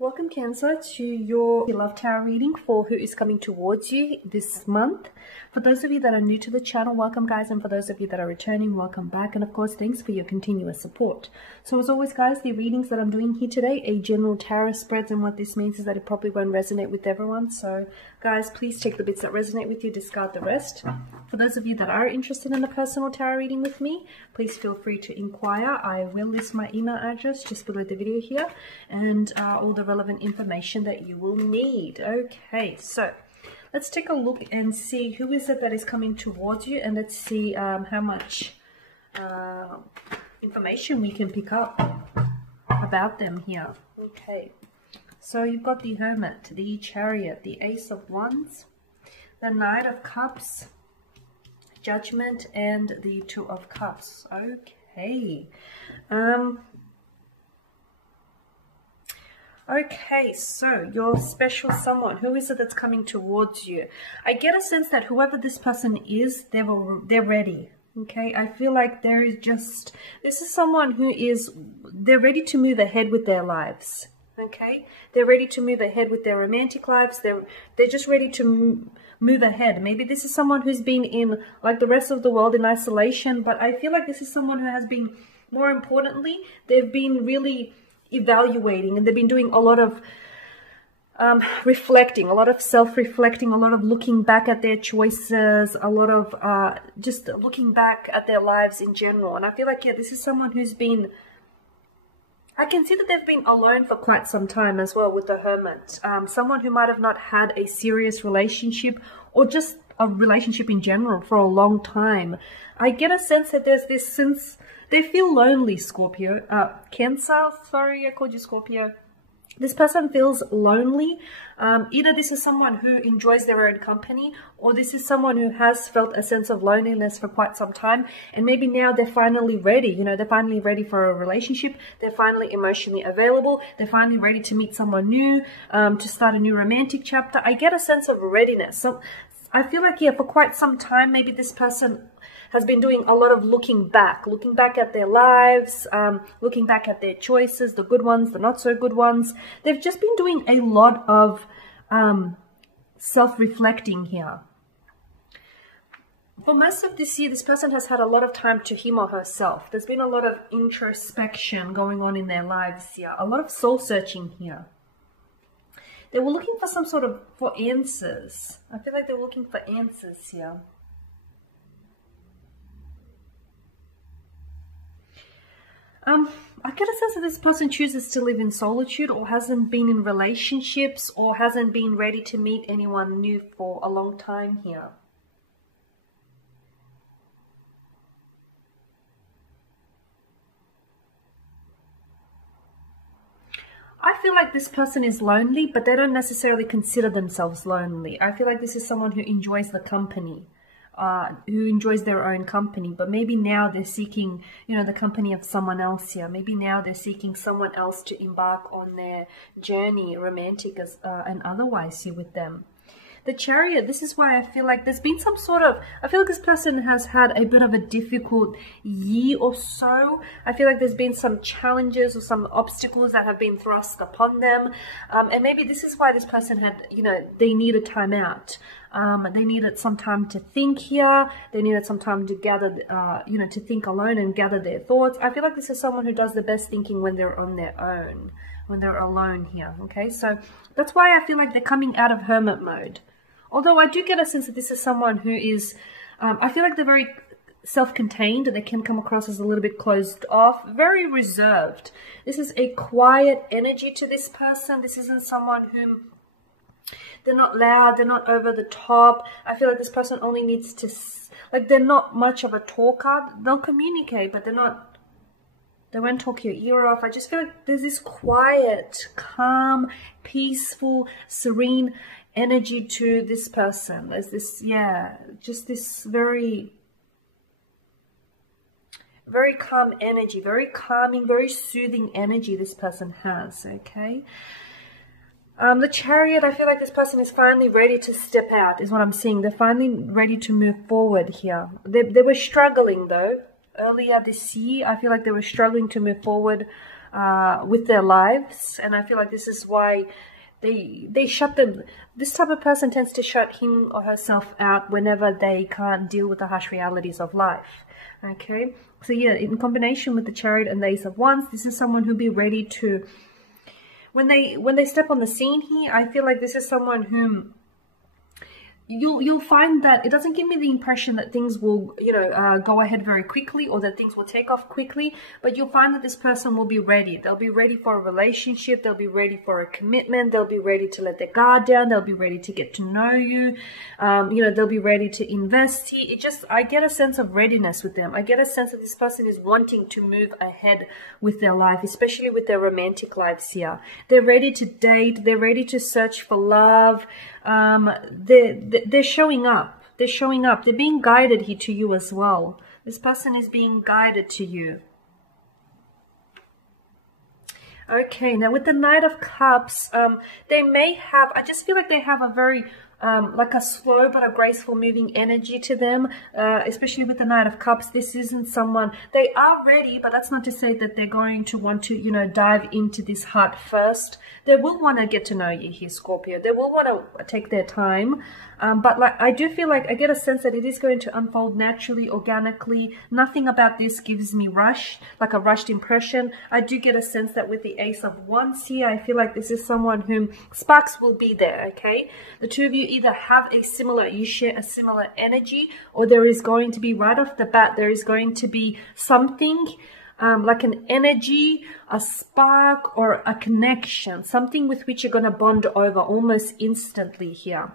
Welcome, Cancer, to your Love Tarot reading for who is coming towards you this month. For those of you that are new to the channel, welcome, guys. And for those of you that are returning, welcome back. And of course, thanks for your continuous support. So as always, guys, the readings that I'm doing here today, a general tarot spreads. And what this means is that it probably won't resonate with everyone. So guys, please take the bits that resonate with you, discard the rest. For those of you that are interested in a personal tarot reading with me, please feel free to inquire. I will list my email address just below the video here, and all the relevant information that you will need. Okay, so let's take a look and see who is it that is coming towards you, and let's see how much information we can pick up about them here. Okay, so you've got the Hermit, the Chariot, the Ace of Wands, the Knight of Cups, Judgment, and the Two of Cups. Okay. Okay, so your special someone, who is it that's coming towards you? I get a sense that whoever this person is, they're ready. Okay, I feel like there is just, this is someone who is, they're ready to move ahead with their lives. Okay, they're ready to move ahead with their romantic lives. They're just ready to move ahead. Maybe this is someone who's been in, like the rest of the world, in isolation, but I feel like this is someone who has been, more importantly, they've been really evaluating, and they've been doing a lot of reflecting, a lot of self-reflecting, a lot of looking back at their choices, a lot of just looking back at their lives in general. And I feel like, yeah, this is someone who's been, I can see that they've been alone for quite some time as well with the Hermit. Someone who might have not had a serious relationship, or just a relationship in general, for a long time. I get a sense that there's this sense, they feel lonely, Scorpio. Cancer, sorry, I called you Scorpio. This person feels lonely. Either this is someone who enjoys their own company, or this is someone who has felt a sense of loneliness for quite some time, and maybe now they're finally ready. You know, they're finally ready for a relationship. They're finally emotionally available. They're finally ready to meet someone new, to start a new romantic chapter. I get a sense of readiness. So I feel like, yeah, for quite some time, maybe this person has been doing a lot of looking back at their lives, looking back at their choices, the good ones, the not so good ones. They've just been doing a lot of self-reflecting here. For most of this year, this person has had a lot of time to him or herself. There's been a lot of introspection going on in their lives here, a lot of soul-searching here. They were looking for some sort of, for answers. I feel like they were looking for answers here. I get a sense that this person chooses to live in solitude, or hasn't been in relationships, or hasn't been ready to meet anyone new for a long time here. I feel like this person is lonely, but they don't necessarily consider themselves lonely. I feel like this is someone who enjoys the company. Who enjoys their own company, but maybe now they're seeking, you know, the company of someone else here. Maybe now they're seeking someone else to embark on their journey, romantic as, and otherwise, here with them. The Chariot, this is why I feel like there's been some sort of, I feel like this person has had a bit of a difficult year or so. I feel like there's been some challenges or some obstacles that have been thrust upon them. And maybe this is why this person had, you know, they needed time out. They needed some time to think here. They needed some time to gather, you know, to think alone and gather their thoughts. I feel like this is someone who does the best thinking when they're on their own, when they're alone here. Okay, so that's why I feel like they're coming out of hermit mode. Although I do get a sense that this is someone who is, I feel like they're very self-contained. They can come across as a little bit closed off, very reserved. This is a quiet energy to this person. This isn't someone who, they're not loud, they're not over the top. I feel like this person only needs to, like, they're not much of a talker. They'll communicate, but they're not, they won't talk your ear off. I just feel like there's this quiet, calm, peaceful, serene energy to this person. There's this, yeah, just this very calm energy, very calming, very soothing energy this person has, okay? The Chariot, I feel like this person is finally ready to step out, is what I'm seeing. They're finally ready to move forward here. They were struggling, though. Earlier this year, I feel like they were struggling to move forward. with their lives, and I feel like this is why they shut them. This type of person tends to shut him or herself out whenever they can't deal with the harsh realities of life. Okay, so yeah, in combination with the Chariot and the Ace of Wands, this is someone who'll be ready to, when they step on the scene here, I feel like this is someone whom you'll find that it doesn't give me the impression that things will, go ahead very quickly, or that things will take off quickly, but you'll find that this person will be ready. They'll be ready for a relationship. They'll be ready for a commitment. They'll be ready to let their guard down. They'll be ready to get to know you. They'll be ready to invest here. I get a sense of readiness with them. I get a sense that this person is wanting to move ahead with their life, especially with their romantic lives here. They're ready to date. They're ready to search for love. They're showing up. They're showing up. They're being guided here to you as well. This person is being guided to you. Okay, now with the Knight of Cups, they may have, I just feel like they have a very, like a slow but a graceful moving energy to them, especially with the Knight of Cups. This isn't someone, they are ready, but that's not to say that they're going to want to, dive into this heart first. They will want to get to know you here, Scorpio. They will want to take their time. But like, I do feel like I get a sense that it is going to unfold naturally, organically. Nothing about this gives me like a rushed impression. I do get a sense that with the Ace of Wands here, I feel like this is someone whom sparks will be there, okay? The two of you either have you share a similar energy, or there is going to be, right off the bat, there is going to be something like an energy, a spark, or a connection, something with which you're going to bond over almost instantly here.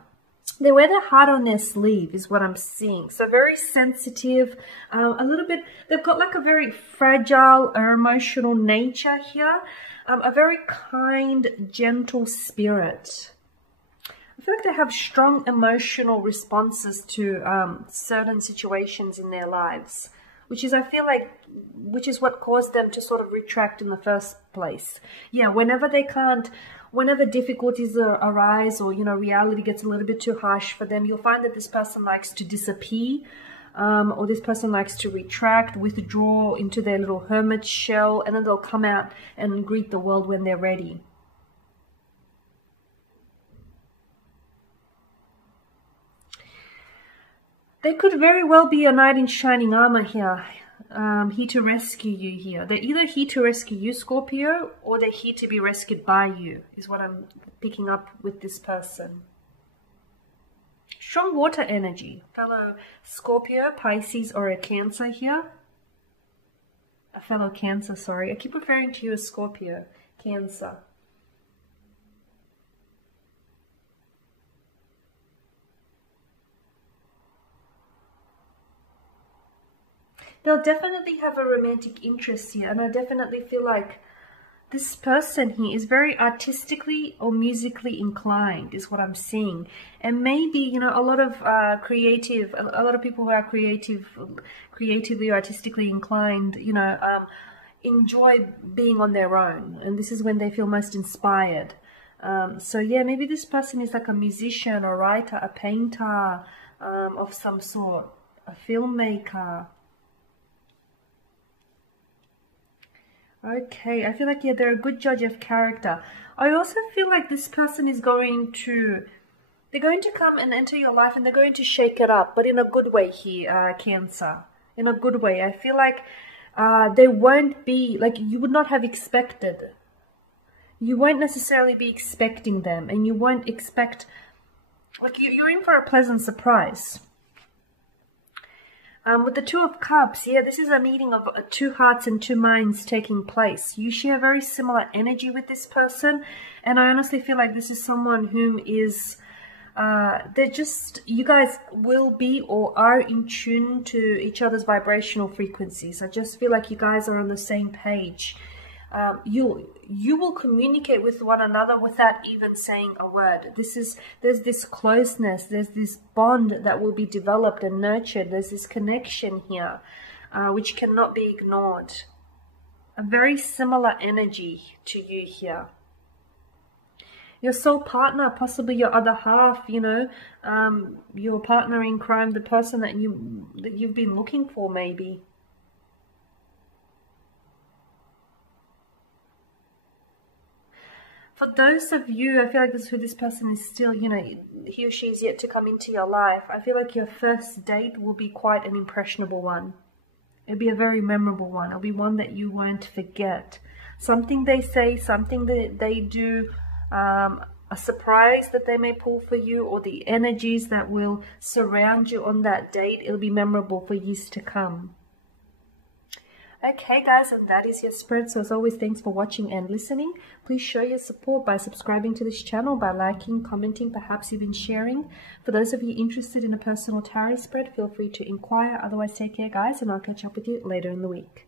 They wear their heart on their sleeve is what I'm seeing. So very sensitive, a little bit, they've got like a very fragile or emotional nature here, a very kind, gentle spirit. I feel like they have strong emotional responses to certain situations in their lives, which is, I feel like, which is what caused them to sort of retract in the first place. Yeah, whenever difficulties arise, or, reality gets a little bit too harsh for them, you'll find that this person likes to disappear, or this person likes to retract, withdraw into their little hermit shell, and then they'll come out and greet the world when they're ready. They could very well be a knight in shining armor here, here to rescue you here. They're either here to rescue you, Scorpio, or they're here to be rescued by you, is what I'm picking up with this person. Strong water energy. Fellow Scorpio, Pisces, or a Cancer here. A fellow Cancer, sorry. I keep referring to you as Scorpio, Cancer. They'll definitely have a romantic interest here, and I definitely feel like this person here is very artistically or musically inclined, is what I'm seeing. And maybe, a lot of people who are creatively or artistically inclined, enjoy being on their own, and this is when they feel most inspired. So yeah, maybe this person is like a musician, a writer, a painter of some sort, a filmmaker. Okay, I feel like, yeah, they're a good judge of character. I also feel like this person is going to, they're going to come and enter your life, and they're going to shake it up, but in a good way here, Cancer. In a good way. I feel like they won't be, like, you would not have expected. You won't necessarily be expecting them, and you won't expect, like, you're in for a pleasant surprise. With the Two of Cups, yeah, this is a meeting of two hearts and two minds taking place. You share very similar energy with this person, and I honestly feel like this is someone whom is, you guys will be or are in tune to each other's vibrational frequencies. I just feel like you guys are on the same page. You will communicate with one another without even saying a word. There's this closeness, there's this bond that will be developed and nurtured. There's this connection here, which cannot be ignored. A very similar energy to you here. Your soul partner, possibly your other half, your partner in crime, the person that you've been looking for, maybe. For those of you, I feel like this who this person is still, you know, he or she is yet to come into your life. I feel like your first date will be quite an impressionable one. It'll be a very memorable one. It'll be one that you won't forget. Something they say, something that they do, a surprise that they may pull for you, or the energies that will surround you on that date. It'll be memorable for years to come. Okay guys, and that is your spread. So as always, thanks for watching and listening. Please show your support by subscribing to this channel, by liking, commenting, perhaps even sharing. For those of you interested in a personal tarot spread, feel free to inquire. Otherwise, take care guys, and I'll catch up with you later in the week.